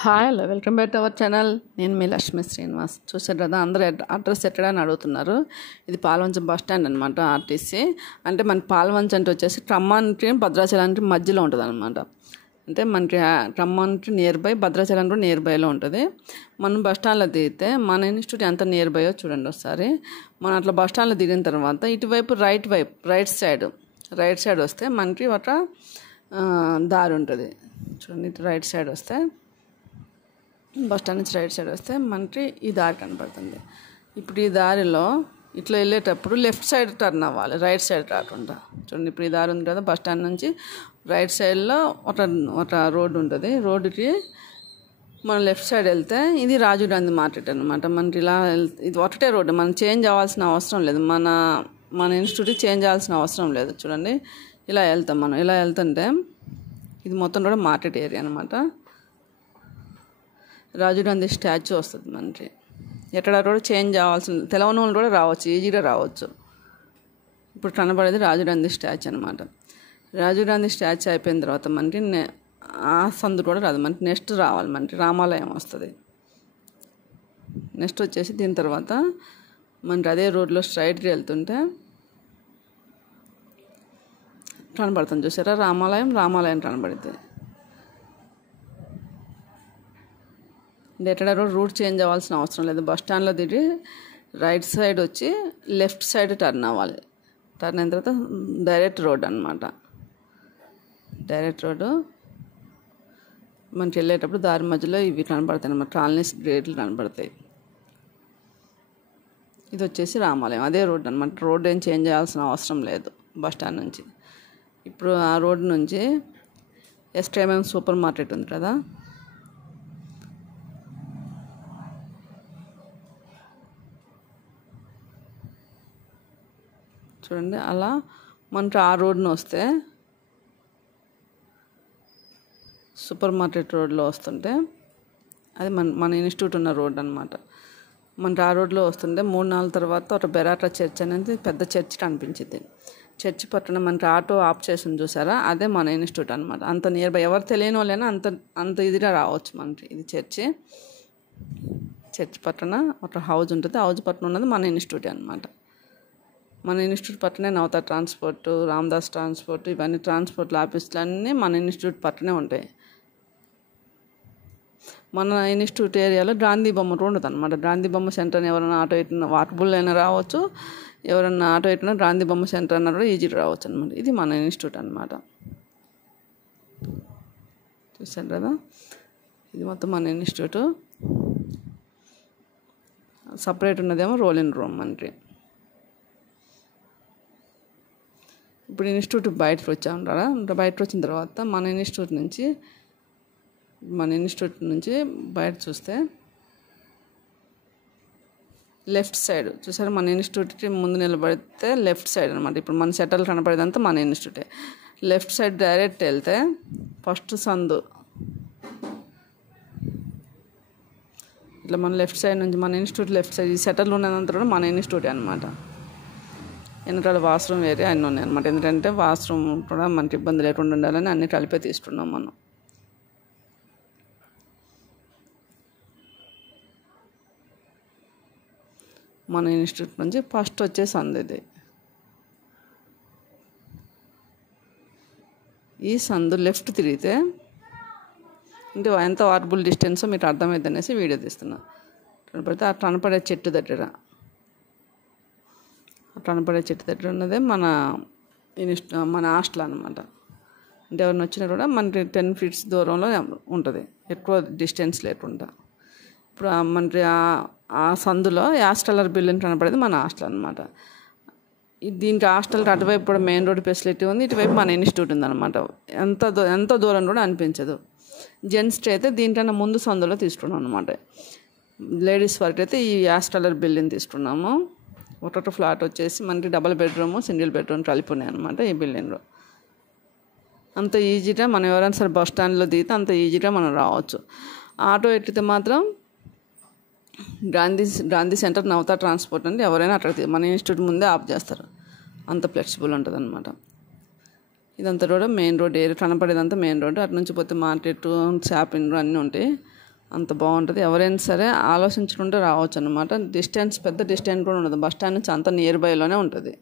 Hi hello welcome back to our channel. నేను మీ లక్ష్మీ శ్రీనివాస్. చూసారు కదా, అందరూ అడ్రస్ ఎక్కడని అడుగుతున్నారు. ఇది పాల్వంచ బస్ స్టాండ్ అనమాట, ఆర్టీసీ. అంటే మన పాల్వంచ అంటే వచ్చేసి ఖమ్మానికి భద్రాచలానికి మధ్యలో ఉంటుంది అనమాట. అంటే మనకి ఖమ్మానికి నియర్ బై, భద్రాచలం కూడా నియర్ బైలో ఉంటుంది. మనం బస్ స్టాండ్లో దిగితే మన ఇన్స్టిట్యూట్ ఎంత నియర్ బైయో చూడండి ఒకసారి. మనం అట్లా బస్ స్టాండ్లో దిగిన తర్వాత ఇటువైపు రైట్ సైడ్ వస్తే మనకి ఒక దారి ఉంటుంది. చూడండి, ఇటు రైట్ సైడ్ వస్తే, బస్ స్టాండ్ నుంచి రైట్ సైడ్ వస్తే మనకి ఈ దారి కనపడుతుంది. ఇప్పుడు ఈ దారిలో ఇట్లా వెళ్ళేటప్పుడు లెఫ్ట్ సైడ్ టర్న్ అవ్వాలి, రైట్ సైడ్ కాకుండా. చూడండి, ఇప్పుడు ఈ దారి ఉంది కదా, బస్ స్టాండ్ నుంచి రైట్ సైడ్లో ఒక రోడ్డు ఉంటుంది. రోడ్డుకి మనం లెఫ్ట్ సైడ్ వెళ్తే ఇది రాజీవ్ గాంధీ మార్కెట్ అనమాట. మనకి ఇలా ఇది ఒకటే రోడ్డు, మనం చేంజ్ అవ్వాల్సిన అవసరం లేదు. మన ఇన్స్టిట్యూట్కి చేంజ్ అవ్వాల్సిన అవసరం లేదు. చూడండి, ఇలా వెళ్తాం. మనం ఇలా వెళ్తుంటే ఇది మొత్తం కూడా మార్కెట్ ఏరియా అనమాట. రాజీవ్ గాంధీ స్టాచ్యూ వస్తుంది మనకి. ఎక్కడ కూడా చేంజ్ అవ్వాల్సిన, తెలవని వాళ్ళు కూడా రావచ్చు, ఈజీగా రావచ్చు. ఇప్పుడు కనబడేది రాజీవ్ గాంధీ స్టాచ్యూ అనమాట. రాజీవ్ గాంధీ స్టాచ్యూ అయిపోయిన తర్వాత మనకి ఆ సందు కూడా రాదు, మనకి నెక్స్ట్ రావాలి, మనకి రామాలయం వస్తుంది. నెక్స్ట్ వచ్చేసి దీని తర్వాత మనకి అదే రోడ్లో స్ట్రైట్గా వెళ్తుంటే కనబడుతుంది. చూసారా, రామాలయం కనబడుతుంది. ఎక్కడ రూట్ చేంజ్ అవ్వాల్సిన అవసరం లేదు. బస్ స్టాండ్లో దిగి రైట్ సైడ్ వచ్చి లెఫ్ట్ సైడ్ టర్న్ అవ్వాలి. టర్న్ అయిన తర్వాత డైరెక్ట్ రోడ్ అనమాట. డైరెక్ట్ రోడ్డు మనకి వెళ్ళేటప్పుడు దారి మధ్యలో ఇవి కనపడతాయి అన్నమాట, కాలనీస్ గేట్లు కనపడతాయి. ఇది వచ్చేసి రామాలయం, అదే రోడ్ అనమాట. రోడ్ ఏం చేంజ్ చేయాల్సిన అవసరం లేదు బస్ స్టాండ్ నుంచి. ఇప్పుడు ఆ రోడ్ నుంచి ఎస్కేఎం సూపర్ మార్కెట్ ఉంది కదా, చూడండి. అలా మనకి ఆ రోడ్ను వస్తే సూపర్ మార్కెట్ రోడ్లో వస్తుంటే అది మన ఇన్స్టిట్యూట్ ఉన్న రోడ్ అనమాట. మనకి ఆ రోడ్లో వస్తుంటే 3-4 తర్వాత ఒక బెరాటా చర్చ్ అనేది పెద్ద చర్చ్ కనిపించింది. చర్చ్ పక్కన మనకి ఆటో ఆఫ్ చేసింది చూసారా, అదే మన ఇన్స్టిట్యూట్ అనమాట. అంత నియర్ బై, ఎవరు తెలియని వాళ్ళైనా అంత ఇదిగా రావచ్చు మనకి. ఇది చర్చ్ పక్కన ఒక హౌస్ ఉంటుంది, హౌస్ పక్కన ఉన్నది మన ఇన్స్టిట్యూట్ అనమాట. మన ఇన్స్టిట్యూట్ పక్కనే నవత ట్రాన్స్పోర్ట్, రామదాస్ ట్రాన్స్పోర్ట్, ఇవన్నీ ట్రాన్స్పోర్ట్ల ఆఫీసులు అన్నీ మన ఇన్స్టిట్యూట్ పక్కనే ఉంటాయి. మన ఇన్స్టిట్యూట్ ఏరియాలో గాంధీ బొమ్మ రోడ్ ఉంటుంది అనమాట. గాంధీ బొమ్మ సెంటర్ ఎవరైనా ఆటో ఎట్టిన వాకబుల్ అయినా రావచ్చు, ఎవరైనా ఆటో ఎట్టినా గాంధీ బొమ్మ సెంటర్ అన్నా కూడా ఈజీగా రావచ్చు అనమాట. ఇది మన ఇన్స్టిట్యూట్ అనమాట. చూసారు కదా, ఇది మొత్తం మన ఇన్స్టిట్యూట్. సపరేట్ ఉన్నదేమో రోలింగ్ రూమ్ మనకి. ఇప్పుడు ఇన్స్టిట్యూట్ బయటకు వచ్చాం కదా, బయటకు వచ్చిన తర్వాత మన ఇన్స్టిట్యూట్ నుంచి బయట చూస్తే లెఫ్ట్ సైడ్ చూసారు, మన ఇన్స్టిట్యూట్కి ముందు నిలబడితే లెఫ్ట్ సైడ్ అనమాట. ఇప్పుడు మన సెటల్ కనపడేదంతా మన ఇన్స్టిట్యూటే. లెఫ్ట్ సైడ్ డైరెక్ట్ వెళ్తే ఫస్ట్ సందు, ఇట్లా మన లెఫ్ట్ సైడ్ నుంచి మన ఇన్స్టిట్యూట్ లెఫ్ట్ సైడ్, ఈ సెటల్ ఉన్నదంతా కూడా మన ఇన్స్టిట్యూటే అనమాట. వెనకాల వాష్రూమ్ ఏరియా అన్నీ ఉన్నాయి అనమాట. ఎందుకంటే వాష్రూమ్ కూడా మనకి ఇబ్బంది లేకుండా ఉండాలని అన్నీ కలిపే తీసుకున్నాం మనం. మన ఇన్స్టిట్యూట్ నుంచి ఫస్ట్ వచ్చే సందు ఇది. ఈ సందు లెఫ్ట్ తిరిగితే అంటే ఎంత వాకబుల్ డిస్టెన్సో మీకు అర్థమైంది అనేసి వీడియో తీస్తున్నా. కనపడితే ఆ కనపడే చెట్టు దగ్గర ఉన్నదే మన హాస్టల్ అనమాట. అంటే ఎవరిని వచ్చినా కూడా మనకి 10 feet దూరంలో ఉంటుంది, ఎక్కువ డిస్టెన్స్ లేకుండా. ఇప్పుడు మనకి ఆ సందులో యాస్టలర్ బిల్డింగ్ కనపడేది మన హాస్టల్ అనమాట. దీనికి హాస్టల్కి అటువైపు కూడా మెయిన్ రోడ్ ఫెసిలిటీ ఉంది, ఇటువైపు మన ఇన్స్టిట్యూట్ ఉందన్నమాట. ఎంత దూరం కూడా అనిపించదు. జెంట్స్కి అయితే దీనికన్నా ముందు సందులో తీసుకున్నాం అనమాట. లేడీస్ వరకు అయితే ఈ యాస్టలర్ బిల్డింగ్ తీసుకున్నాము. ఒక్కొక్క ఫ్లాట్ వచ్చేసి మనకి డబుల్ బెడ్రూమ్, సింగిల్ బెడ్రూమ్ కలిపి ఉన్నాయి అనమాట ఈ బిల్డింగ్లో. అంత ఈజీగా మనం ఎవరైనా సరే బస్ స్టాండ్లో దిగితే అంత ఈజీగా మనం రావచ్చు. ఆటో ఎక్కితే మాత్రం గాంధీ సెంటర్ నవత ట్రాన్స్పోర్ట్ అండి, ఎవరైనా అక్కడ మన ఇన్స్టిట్యూట్ ముందే ఆఫ్ చేస్తారు. అంత ఫ్లెక్సిబుల్ ఉంటుంది అనమాట. ఇదంతా కూడా మెయిన్ రోడ్ ఏరియా కనపడేదంతా మెయిన్ రోడ్. అటు నుంచి పోతే మార్కెట్, షాపింగ్ అన్నీ ఉంటాయి. అంత బాగుంటుంది. ఎవరైనా సరే ఆలోచించుకుంటూ రావచ్చు అనమాట. పెద్ద డిస్టెన్స్ కూడా ఉండదు. బస్ స్టాండ్ నుంచి అంత నియర్ బైలోనే ఉంటుంది.